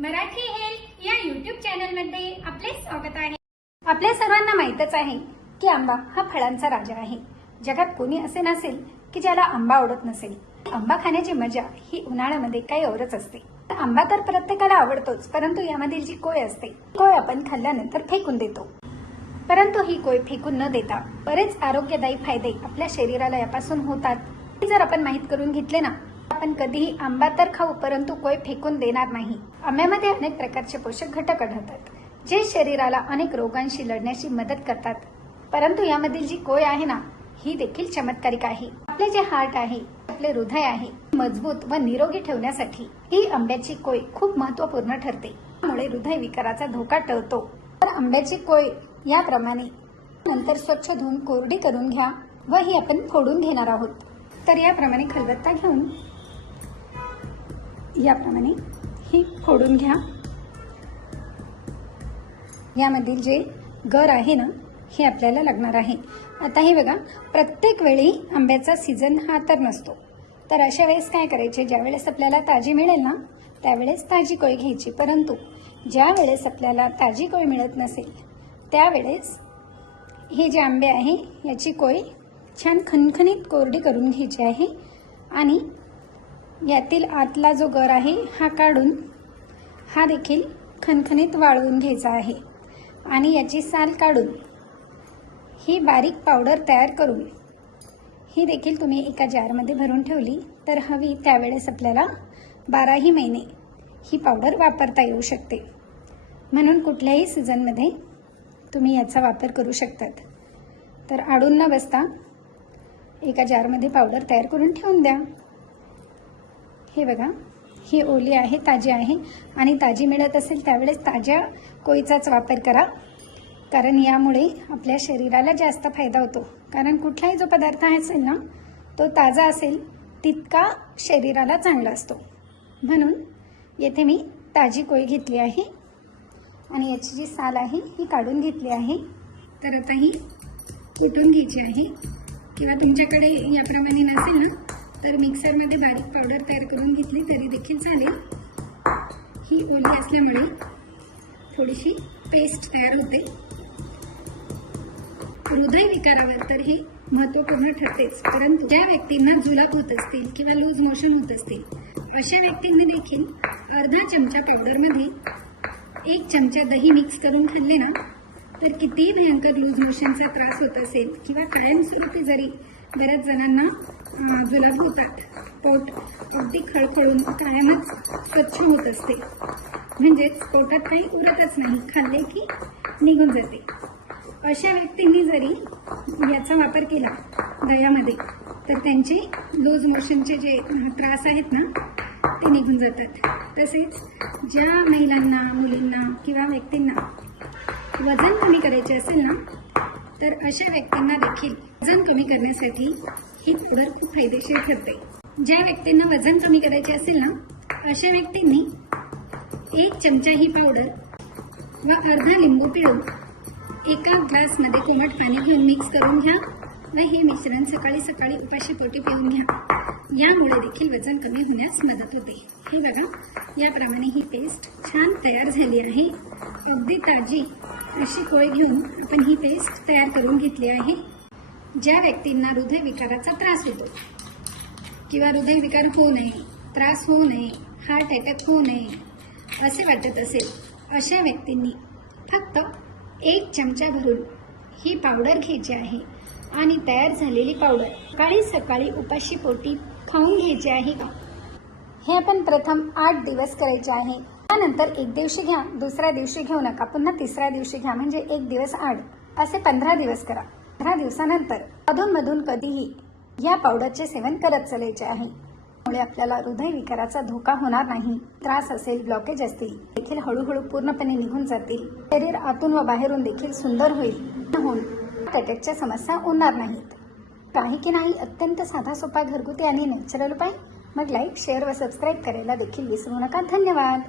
Marathi health या YouTube चॅनलमध्ये आपले स्वागत आहे. आपल्या सर्वांना माहीतच आहे की आंबा हा फळांचा राजा आहे. जगात कोणी असे नसेल की ज्याला आंबा आवडत नसेल. आंबा खाण्याची मजा ही उन्हाळ्यामध्ये काही औरच असते. आंबा तर प्रत्येकाला आवडतोच परंतु यामधील जी कोय असते कोय आपण खाल्ल्यानंतर फेकून देतो. परंतु ही कोय फेकून न देता बरेच आरोग्यदायी फायदे आपल्या शरीराला यापासून होतात. हे जर आपण माहीत करून घेतले ना आपण कधीही आंबा तर खाऊ परंतु कोय फेकून देणार नाही. आंब्यामध्ये अनेक प्रकारचे पोषक घटक आढळतात जे शरीराला अनेक रोगांशी लढण्याची मदत करतात. परंतु यामधील जी कोय आहे ना ही देखील चमत्कारिक आहे. आपले जे हार्ट आहे आपले हृदय आहे मजबूत व निरोगी ठेवण्यासाठी ही आंब्याची कोय खूप महत्त्वपूर्ण ठरते. त्यामुळे हृदय विकाराचा धोका टळतो. तर आंब्याची कोय याप्रमाणे नंतर स्वच्छ धुवून कोरडी करून घ्या व ही आपण फोडून घेणार आहोत. तर याप्रमाणे खलबत्ता घेऊन याप्रमाणे ही फोडून घ्या. यामधील जे गर आहे ना हे आपल्याला लागणार आहे. आता हे बघा प्रत्येक वेळी आंब्याचा सीझन हा तर नसतो. तर अशा वेळेस काय करायचे ज्या वेळेस आपल्याला ताजी मिळेल ना त्यावेळेस ताजी कोळी घ्यायची. परंतु ज्या वेळेस आपल्याला ताजी कोळी मिळत नसेल त्यावेळेस हे जे आंबे आहे याची कोय छान खणखणीत कोरडी करून घ्यायची आहे आणि यातील आतला जो गर आहे हा काढून हा देखील खणखणीत वाळवून घ्यायचा आहे. आणि याची साल काढून ही बारीक पावडर तयार करून ही देखील तुम्ही एका जारमध्ये भरून ठेवली तर हवी त्यावेळेस आपल्याला बाराही महिने ही पावडर वापरता येऊ शकते. म्हणून कुठल्याही सीझनमध्ये तुम्ही याचा वापर करू शकतात. तर आडून न बसता एका जारमध्ये पावडर तयार करून ठेवून द्या. हे बघा ही ओली आहे ताजी आहे. आणि ताजी मिळत असेल त्यावेळेस ताज्या कोळीचाच वापर करा. कारण यामुळे आपल्या शरीराला जास्त फायदा होतो. कारण कुठलाही जो पदार्थ असेल ना तो ताजा असेल तितका शरीराला चांगला असतो. म्हणून येथे मी ताजी कोळी घेतली आहे. आणि याची जी साल आहे ही काढून घेतली आहे. तर आता ही कुटून घ्यायची आहे. किंवा तुमच्याकडे याप्रमाणे नसेल ना तर मिक्सरमध्ये बारीक पावडर तयार करून घेतली तरी देखील चालेल. ही ओली असल्यामुळे थोडीशी पेस्ट तयार होते. हृदय विकारावर तर हे महत्त्वपूर्ण ठरतेच परंतु ज्या व्यक्तींना जुलाब होत असतील किंवा लूज मोशन होत असतील अशा व्यक्तींनी देखील अर्धा चमचा पावडरमध्ये एक चमचा दही मिक्स करून खाल्ले ना तर कितीही भयंकर लूज मोशनचा त्रास होत असेल किंवा कायमस्वरूपी जरी बऱ्याच जणांना अं, जुलाब होतात पोट अगदी खळखळून कायमच स्वच्छ होत असते. म्हणजेच पोटात काही उरतच नाही खाल्ले की निघून जाते. अशा व्यक्तींनी जरी याचा वापर केला दह्यामध्ये तर त्यांचे लूज मोशनचे जे त्रास आहेत ना ते निघून जातात. तसेच ज्या महिलांना मुलींना किंवा व्यक्तींना वजन कमी करायचे असेल ना तर अशा व्यक्तींना देखील वजन कमी करण्यासाठी ही पावडर खूप फायदेशीर ठरते. ज्या व्यक्तींना वजन कमी करायचे असेल ना अशा व्यक्तींनी एक चमचा ही पावडर व अर्धा लिंबू पिळून एका ग्लासमध्ये कोमट पाणी घेऊन मिक्स करून घ्या व हे मिश्रण सकाळी सकाळी उपाशी पोटी पिऊन घ्या. यामुळे देखील वजन कमी होण्यास मदत होते. हे बघा याप्रमाणे ही पेस्ट छान तयार झाली आहे. अगदी ताजी अशी कोळे घेऊन आपण ही पेस्ट तयार करून घेतली आहे. ज्या व्यक्तींना हृदयविकाराचा त्रास होतो किंवा हृदयविकार होऊ नये त्रास होऊ नये हार्ट अटॅक होऊ नये असे वाटत असेल अशा व्यक्तींनी फक्त एक चमचा भरून ही पावडर घ्यायची आहे आणि तयार झालेली पावडर सकाळी सकाळी उपाशी पोटी खाऊन घ्यायची आहे का? हे आपण प्रथम आठ दिवस करायचे आहे. त्यानंतर एक दिवशी घ्या दुसऱ्या दिवशी घेऊ नका पुन्हा तिसऱ्या दिवशी घ्या म्हणजे एक दिवस आड. असे पंधरा दिवस करा. पंधरा दिवसानंतर अधूनमधून कधीही या पावडरचे सेवन करत चलायचे आहे. त्यामुळे आपल्याला हृदयविकाराचा धोका होणार नाही. त्रास असेल ब्लॉकेज असतील देखील हळूहळू पूर्णपणे निघून जातील. शरीर आतून व बाहेरून देखील सुंदर होईल. होऊन अटॅकच्या समस्या होणार नाहीत. काही की नाही अत्यंत साधा सोपा घरगुती आणि नॅचरल उपाय. मग लाईक शेअर व सबस्क्राईब करायला देखील विसरू नका. धन्यवाद.